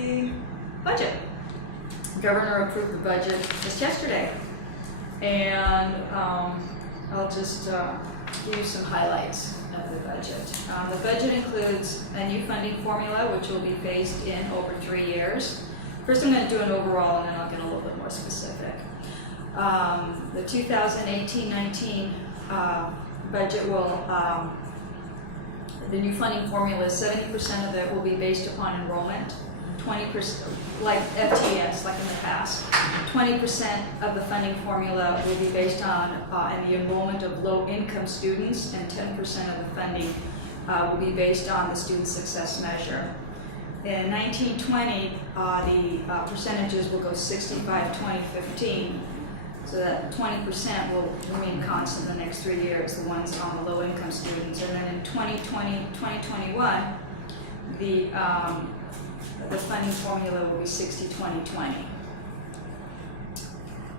the budget. Governor approved the budget just yesterday, and I'll just give you some highlights of the budget. The budget includes a new funding formula, which will be phased in over 3 years. First, I'm going to do an overall, and then I'll get a little bit more specific. The 2018-19 budget will, the new funding formula is 70% of it will be based upon enrollment, 20%, like FTS, like in the past. 20% of the funding formula will be based on the enrollment of low-income students, and 10% of the funding will be based on the student success measure. In 1920, the percentages will go 65, 20, 15. So that 20% will remain constant the next 3 years, the ones on the low-income students. And then in 2020, 2021, the funding formula will be 60, 20, 20.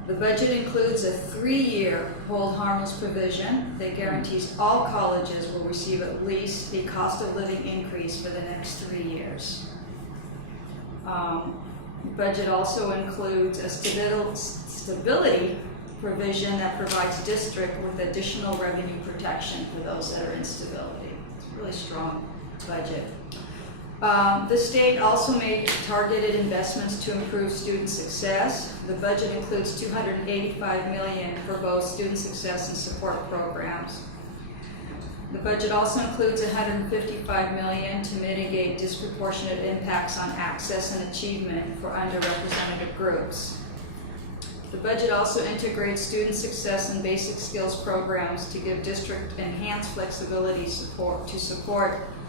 The budget includes a 3-year hold harmless provision that guarantees all colleges will receive at least a cost of living increase for the next 3 years. Budget also includes a stability provision that provides district with additional revenue protection for those that are in stability. It's a really strong budget. The state also made targeted investments to improve student success. The budget includes $285 million for both student success and support programs. The budget also includes $155 million to mitigate disproportionate impacts on access and achievement for underrepresented groups. The budget also integrates student success and basic skills programs to give district enhanced flexibility support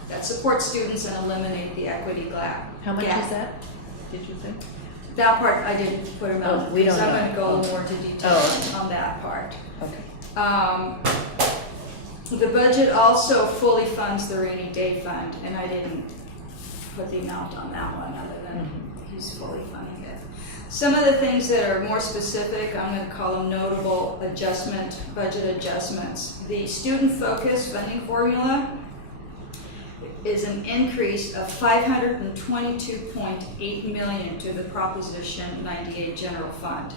that support students and eliminate the equity gap. How much is that, did you say? That part I didn't put them out, we don't because I'm know. going to go more into detail on that part. Okay. The budget also fully funds the rainy day fund, and I didn't put the amount on that one other than he's fully funding it. Some of the things that are more specific, I'm going to call them notable budget adjustments. The student focused funding formula is an increase of $522.8 million to the Proposition 98 General Fund.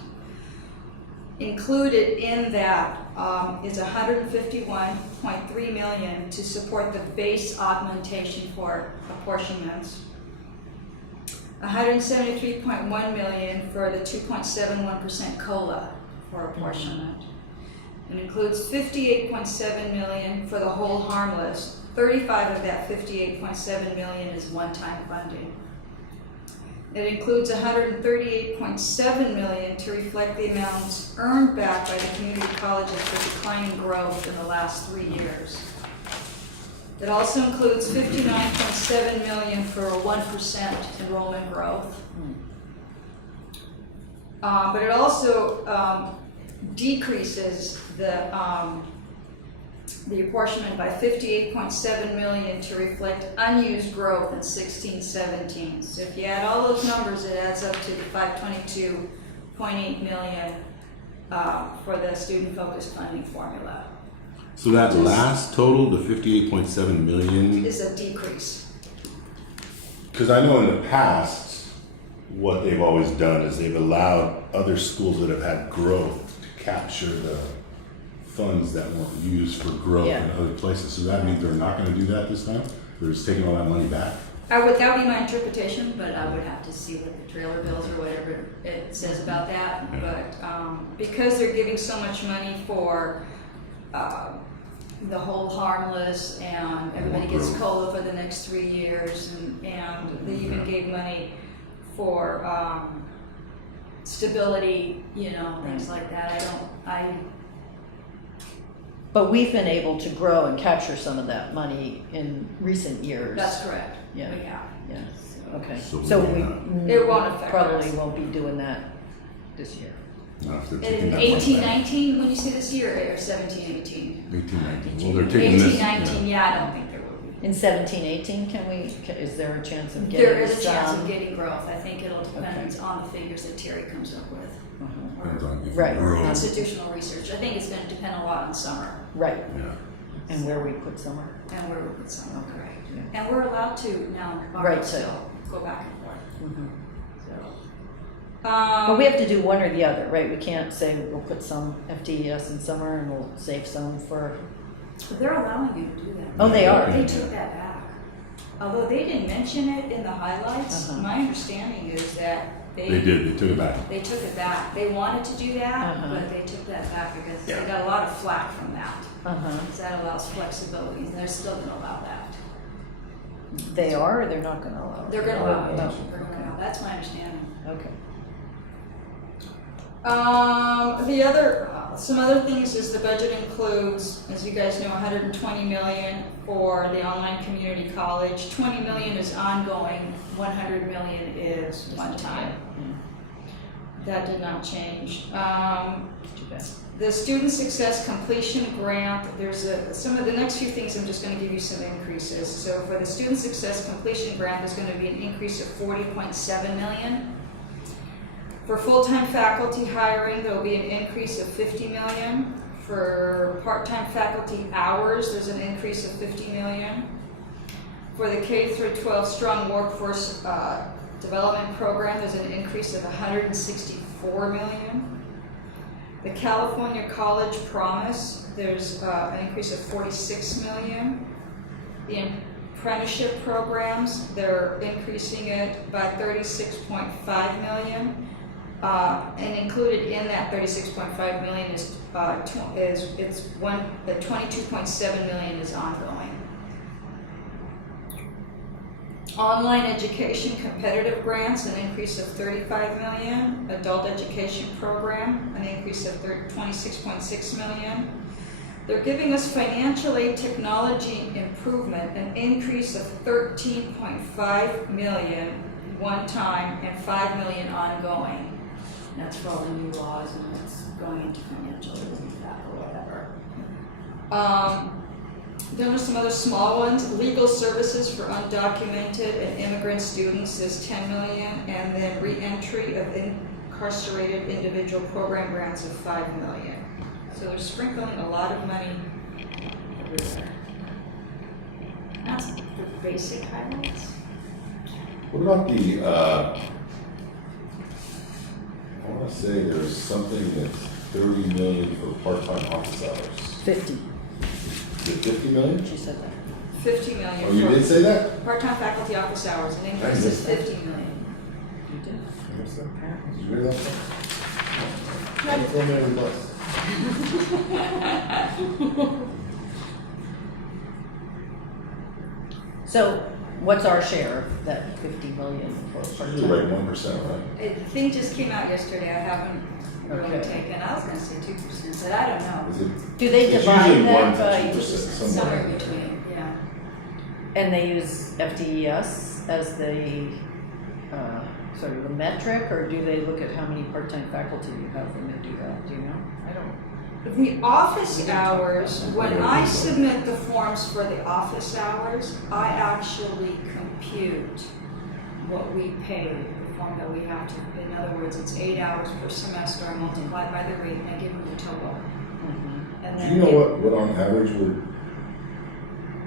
Included in that is $151.3 million to support the base augmentation for apportionments, $173.1 million for the 2.71% COLA for apportionment. It includes $58.7 million for the hold harmless. 35 of that $58.7 million is one-time funding. It includes $138.7 million to reflect the amounts earned back by the community colleges for declining growth in the last 3 years. It also includes $59.7 million for a 1% enrollment growth. But it also decreases the apportionment by $58.7 million to reflect unused growth in 16-17. So if you add all those numbers, it adds up to the $522.8 million for the student-focused funding formula. So that last total, the 58.7 million, Is a decrease. because I know in the past, what they've always done is they've allowed other schools that have had growth to capture the funds that weren't used for growth in other places. So that means they're not going to do that this time? They're just taking all that money back? That would be my interpretation, but I would have to see what the trailer bills or whatever it says about that. But because they're giving so much money for the whole harmless, and everybody gets COLA for the next 3 years, and they even gave money for stability, things like that. But we've been able to grow and capture some of that money in recent years. That's correct. Yeah. We have. Yeah. Okay. So So we're we not- It won't affect probably us. won't be doing that this year. Not if they're In taking that money 18-19, when you say this year, or 17-18? back. 18-19. Well, they're taking this. 18-19, yeah, I don't think there will be. In 17-18, is there a chance of getting There is a chance some? of getting growth. I think it'll depend on the figures that Terry comes up with. Depends on if Right. you grow. Institutional research. I think it's going to depend a lot on summer Right. Yeah. And where we put summer. and where we put summer, correct. Yeah. And we're allowed to now Right, so so- go back and forth. Mhm. So. But we have to do one or the other, right? We can't say we'll put some FTES in summer and we'll save some for, They're allowing you to do that. oh, they are? They took that back. Although they didn't mention it in the highlights, Uh-huh. my understanding is that They did, they took it back. They took it back. They wanted to do that, Uh-huh. but they took that back because they Yeah. got a lot of flack from that. Uh-huh. Because that allows flexibility, and they're still gonna allow that. They are or they're not gonna allow it? They're gonna allow it. Oh, They're gonna allow, that's my understanding. okay. The other, some other things is the budget includes, as you guys know, 120 million for the online community college. 20 million is ongoing, 100 million is one time. That did not change. Too bad. The student success completion grant, some of the next few things, I'm just gonna give you some increases. So for the student success completion grant, there's gonna be an increase of 40.7 million. For full-time faculty hiring, there'll be an increase of 50 million. For part-time faculty hours, there's an increase of 50 million. For the K through 12 strong workforce development program, there's an increase of 164 million. The California College Promise, there's an increase of 46 million. The apprenticeship programs, they're increasing it by 36.5 million. And included in that 36.5 million is 22.7 million is ongoing. Online education competitive grants, an increase of 35 million. Adult education program, an increase of 26.6 million. They're giving us financial aid technology improvement, an increase of 13.5 million one time and 5 million ongoing. And that's for all the new laws and it's going into financial aid and that or whatever. Then there's some other small ones. Legal services for undocumented and immigrant students is 10 million, and then re-entry of incarcerated individual program grants of 5 million. So they're sprinkling a lot of money over there. That's the basic highlights. What about the, I wanna say there's something that's 30 million for part-time office hours. 50, Is it 50 million? she said that. 50 million. Oh, you for did say that? part-time faculty office hours, an increase I of missed that. 50 million. You did? Did you hear that? You told me I was lost. So what's our share of that 50 million for Usually like part-time? 1%, right? The thing just came out yesterday, I haven't really Okay. taken, I was gonna say 2%, but I don't know. Is it? Do they It's divide usually 1 that to by, 2%, Somewhere somewhere. in between, yeah. and they use FTES as the, sort of the metric, or do they look at how many part-time faculty you have when they do that? Do you know? I don't. The office hours, when I submit the forms for the office hours, I actually compute what we pay, the form that we have to, in other words, it's 8 hours per semester, I multiply by the rate, and I give them the total. And Do then you know give- what on average we're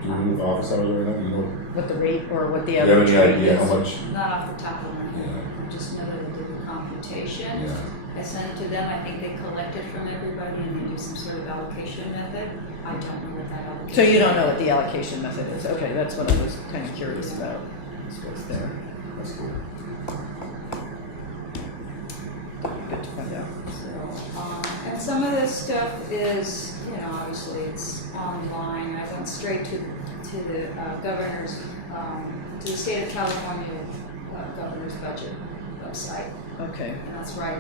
doing with office hours right now? You know, What the rate, or what the do you have average any rate idea is? how much? Not off the top of my head, Yeah. I just know that I did the computation. Yeah. I sent it to them, I think they collect it from everybody and they do some sort of allocation method. I don't know what that allocation. So you don't know what the allocation method is? Okay, that's what I was kind of curious about. This was there. That's cool. Good to find out. And some of this stuff is, obviously it's online. I went straight to the governor's, to the state of California governor's budget website. Okay, And that's right.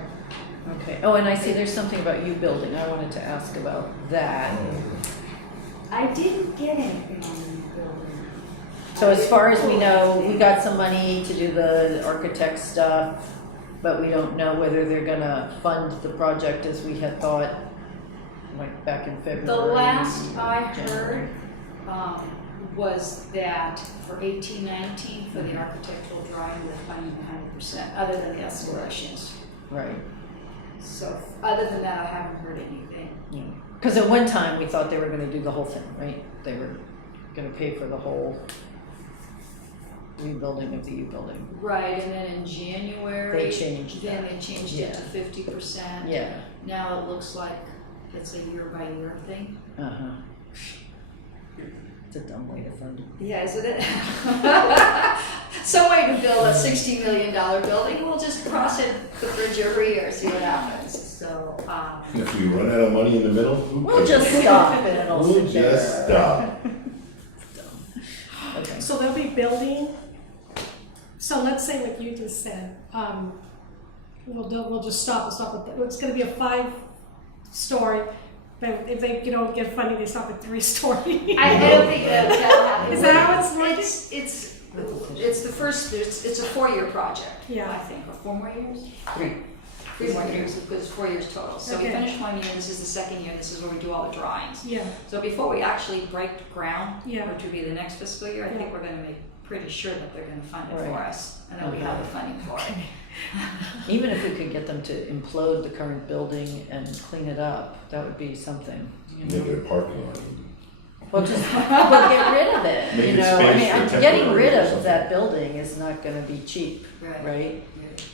okay. Oh, and I see there's something about you building. I wanted to ask about that. I didn't get anything on the building. So as far as we know, we got some money to do the architect stuff, but we don't know whether they're gonna fund the project as we had thought, like back in February. The last I January. heard was that for 18-19, for the architectural drawing, we're funding 100%, other than the escalations. Right. So other than that, I haven't heard anything. Because at one time, we thought they were gonna do the whole thing, right? They were gonna pay for the whole rebuilding of the U building. Right, and then in January. They changed Then that. they changed Yeah. it to 50%. Yeah, Now it looks like it's a year by year thing. uh-huh. It's a dumb way to fund it. Yeah, isn't it? Some way to build a $60 million building, we'll just cross it, the bridge every year, see what happens. So, If we run out of money in the middle, who We'll cares? just stop and it'll We'll sit there. just stop. Okay. So they'll be building, so let's say like you just said, we'll just stop at that. It's gonna be a 5-story, but if they, get funding, they stop at 3-story. I don't think that'll happen. Is that how it's working? It's the first, it's a 4-year project, Yeah. I think, or 4 more years? 3. 3 more years, because it's 4 years total. So we Okay. finish 1 year, this is the second year, this is where we do all the drawings. Yeah, So before we actually break ground, Yeah. which would be the next fiscal year, I think Yeah. we're gonna make pretty sure that they're gonna fund it for Right. us, and that we have the funding for it. Even if we could get them to implode the current building and clean it up, that would be something, Make it a parking lot. Well, just, well, get rid of it, Make it I space mean, for getting temporary rid or of something. that building is not gonna be cheap, Right. right?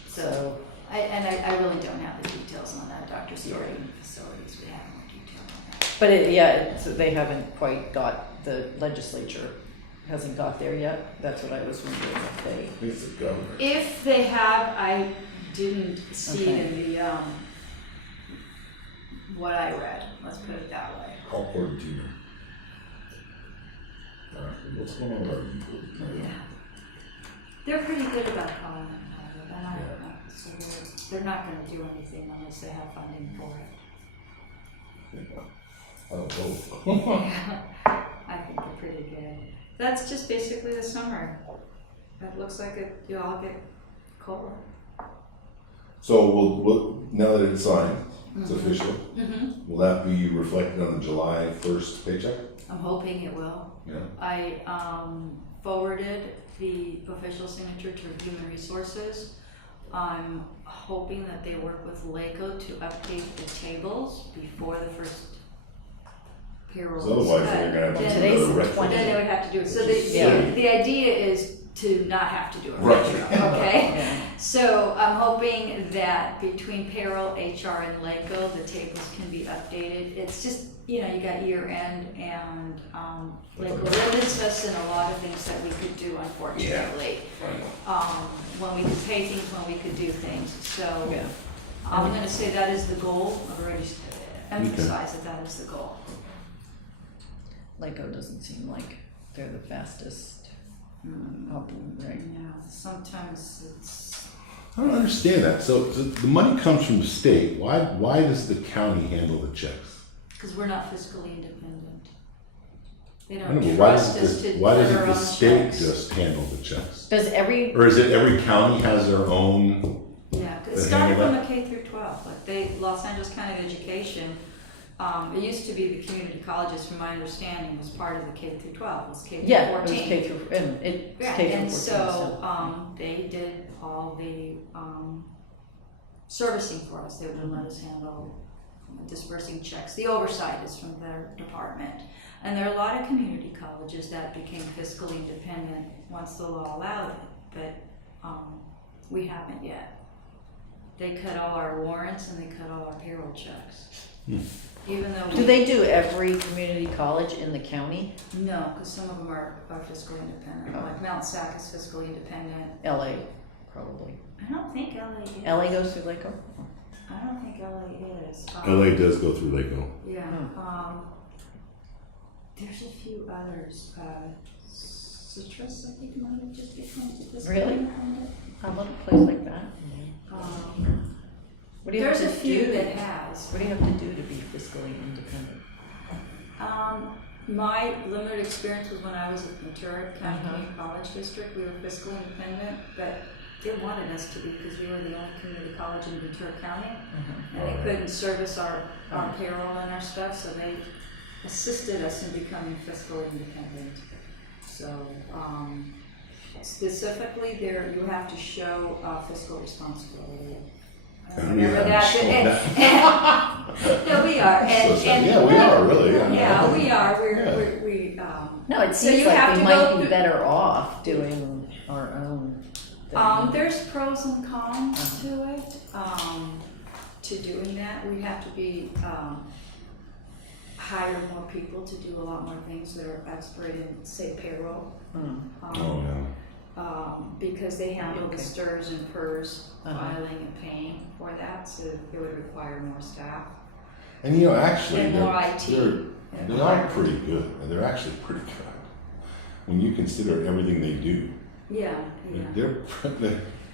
So, So, I really don't have the details on that, Dr. Story facilities, we have more detail on that. but they haven't quite got, the legislature hasn't got there yet, that's what I was wondering if they. It's the governor. If they have, I didn't see Okay. it in the, what I read, let's put it that way. Call Portantino. What's going on with our people? Yeah. They're pretty good about calling it private, and I don't know, so they're not gonna do anything unless they have funding for it. I don't know. I think they're pretty good. That's just basically the summary. It looks like you all get COLA. So we'll, now that it's signed, it's official, Mm-hmm. will that be reflected on the July 1st paycheck? I'm hoping it will. Yeah. I forwarded the official signature to Human Resources. I'm hoping that they work with LACO to update the tables before the first payroll is So otherwise cut. they're gonna have to Then- do Today's another the retro. 20th. Then they would have to do it. So Yeah. the idea is to not have to do it. Right. Okay? Yeah. So I'm hoping that between payroll, HR, and LACO, the tables can be updated. It's just, you got year end and LACO limits us in a lot of things that we could do, unfortunately. When we could pay things, when we could do things. So Yeah. I'm gonna say that is the goal. I've already emphasized that is the goal. LACO doesn't seem like they're the fastest up, right? Yeah, sometimes it's, I don't understand that. So the money comes from the state. Why does the county handle the checks? because we're not fiscally independent. They I don't know, don't but why trust us doesn't to the, put why our doesn't the own state checks. just handle the checks? Does every, Or is it every county has their own? Yeah, it They started handle from that? the K through 12, like Los Angeles County of Education, it used to be the community colleges, from my understanding, was part of the K through 12, it was K through 14. yeah, it was K through, and it's Yeah, K through 14. and so, they did all the, servicing for us, they would let us handle dispersing checks. The oversight is from their department. And there are a lot of community colleges that became fiscally independent once the law allowed it, but, we haven't yet. They cut all our warrants and they cut all our payroll checks. Even though Do they do every community college in the county? No, because some of them are fiscally independent, Oh. like Mount Sac is fiscally independent. LA, probably. I don't think LA is. LA goes through LACO? I don't think LA is. LA does go through LACO. Yeah, Hmm. there's a few others, Citrus, I think, might have just become fiscally Really? independent. How about a place like that? What do you have There's a to few do? that has. What do you have to do to be fiscally independent? My limited experience was when I was at Ventura County Uh-huh. Community College District. We were fiscally independent, but they wanted us to be because we were the only community college in Ventura County. Uh-huh. And they couldn't service our payroll and our stuff, so they assisted us in becoming fiscally independent. So, specifically there, you have to show fiscal responsibility. Remember that? No, we are, and. Yeah, we are, really, yeah. Yeah, we are, Yeah. we, No, it So seems you like have we to might go be through- better off doing our own thing? There's pros and cons to it. To doing that, we have to be, hire more people to do a lot more things that are expert in, say, payroll. Hmm. Oh, yeah. Because they handle the Okay. STRS and PERS Uh-huh. filing and paying for that, so it would require more staff. And you know, actually, And more IT. they are pretty good. They're actually pretty good. When you consider everything they do, Yeah, yeah. they're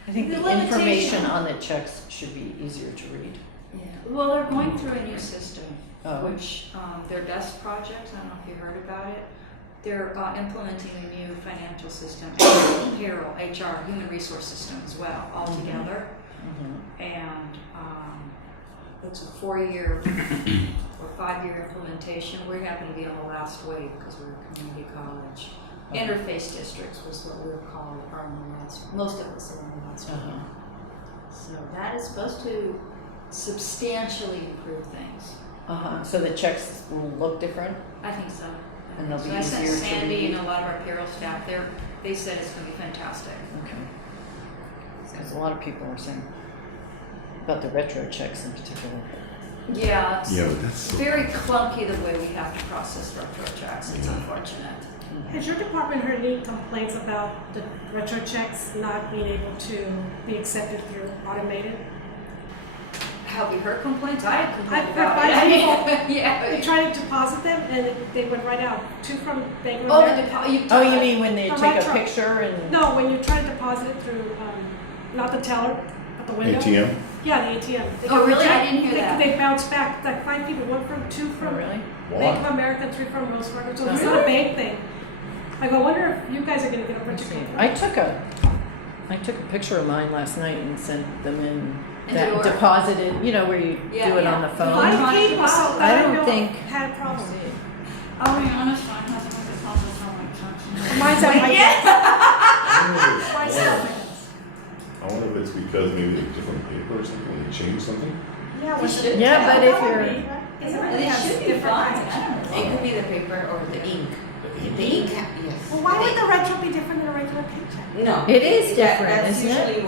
I think The the limitation- information on the checks should be easier to read. Yeah. Well, they're going through a new system, Oh. which, their BEST project, I don't know if you heard about it. They're implementing a new financial system, payroll, HR, human resource system as well, all together. Mhm. And it's a 4-year or 5-year implementation. We happen to be on the last wave because we're a community college. Okay. Interface districts was what we were called, are on the last, most of us are on the last Uh-huh. wave. So that is supposed to substantially improve things. Uh-huh, so the checks will look different? I think so. And they'll be So I sent easier to Sandy read? and a lot of our payroll staff there. They said it's going to be fantastic. Okay. Because a lot of people are saying about the retro checks in particular. Yeah, it's yeah, but that's so, very clunky the way we have to process retro checks. It's Yeah. unfortunate. Has your department heard any complaints about the retro checks not being able to be accepted through automated? Have you heard complaints? I had complaints I've about heard it. people- Yeah. They tried to deposit them and they went right out. 2 from Bank of Oh, the America. Oh, you mean when they A take a retro. picture and? No, when you try to deposit it through, not the teller, at the window. ATM. Yeah, the ATM. They Oh, got really? I rejected. didn't hear that. They bounced back, like 5 people, 2 Oh, from really? Bank of Why? America, 3 from Wells Fargo. So it's Really? not a bank thing. I go, I wonder if you guys are gonna get a retro. I took a picture of mine last night and sent them in. And That they were- deposited, you know, where you Yeah, do it yeah. on the A phone. lot Electronic of people, so deposit. I I don't know think- had a problem. I'll be honest, mine hasn't been deposited on my checks. Mine's at my desk. Mine's at my desk. I wonder if it's because maybe they're different paper or something, when they change something. Yeah, You we should- should. Yeah, but if that would you're- be, right? It should be different fine. kinds of- I don't know. It could be the paper or the ink. The ink, yes. Well, why would the retro be different than a regular paycheck? No. It is different, That's isn't it? usually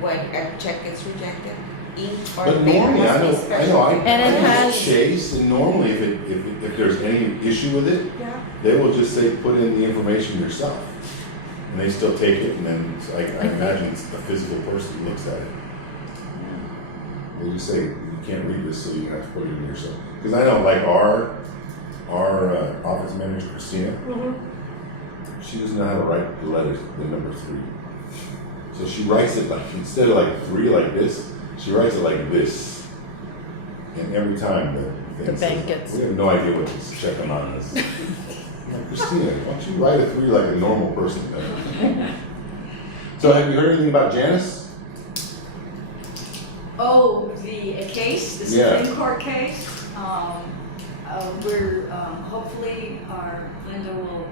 when a check gets rejected. Ink or But paper normally, must I be know, special. And it I has- use Chase, and normally if there's any issue with it, Yeah. they will just say, put in the information yourself. And they still take it, and then I imagine it's the physical person who looks at it. They just say, you can't read this, so you have to put it in yourself. Because I know, like our office manager, Christina, Mm-hmm. she doesn't know how to write the letters, the number 3. So she writes it like, instead of like 3 like this, she writes it like this. And every time the thing The bank says, gets- we have no idea what this check amount is. I'm like, Christina, why don't you write a 3 like a normal person? So have you heard anything about Janice? Oh, the case, the Yeah. Supreme Court case. We're hopefully Linda will.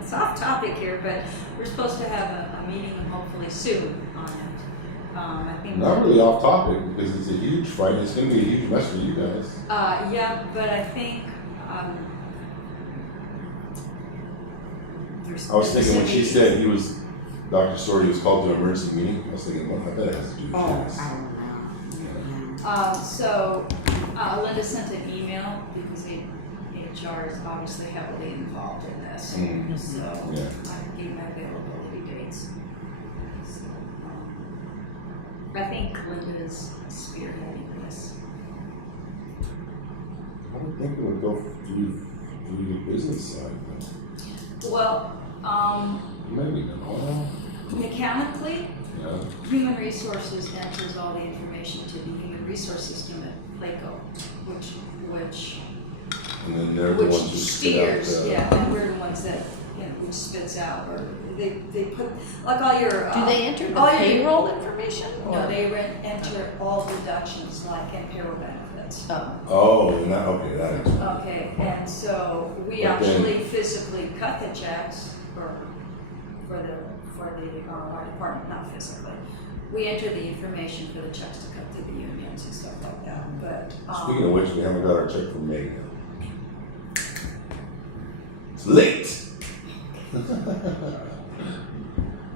It's off topic here, but we're supposed to have a meeting hopefully soon on it. I think. Not really off topic, because it's a huge fight, it's gonna be a huge mess for you guys. Yeah, but I think. There's I was thinking when she specific- said he was, Dr. Sorty was called to an emergency meeting, I was thinking, well, I bet it has to do with Oh, Janice. I don't know. So Linda sent an email because HR is obviously heavily involved in this. Mm. So Yeah. I gave my availability dates. So, I think Linda is spearheading this. I would think it would go through the business side, but Well, maybe not. mechanically, Yeah. Human Resources enters all the information to the Human Resource System at Placo, which And then they're the which ones who spit out steers, the. yeah, and we're the ones that, which spits out, or they put, like all your. Do they enter the all your- payroll information? No, or- they enter all deductions, like, and payroll benefits. Oh, Oh, and that, okay, that is. Okay, and so we But then- actually physically cut the checks for our department, not physically. We enter the information for the checks to cut to the unions and stuff like that, but. Speaking of which, we haven't got our check from May yet. It's late.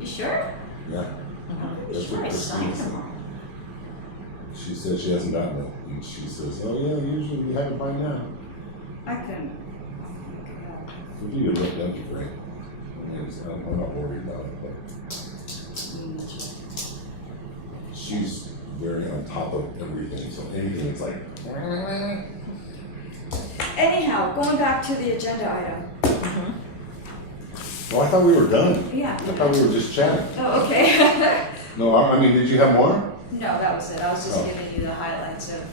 You sure? Yeah. I'm That's sure what I Chris signed needs. them all. She said she hasn't gotten it, and she says, oh yeah, usually we have it by now. I can. If you could look, that'd be great. I mean, I'm not worried about it, but she's very on top of everything, so anything is like, Anyhow, going back to the agenda item. oh, I thought we were done. Yeah. I thought we were just chatting. Oh, okay. No, I mean, did you have more? No, that was it. I was just Oh. giving you the highlights of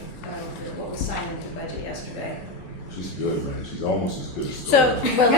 what was signed into the budget yesterday. She's good, man. She's almost as good as. So, well,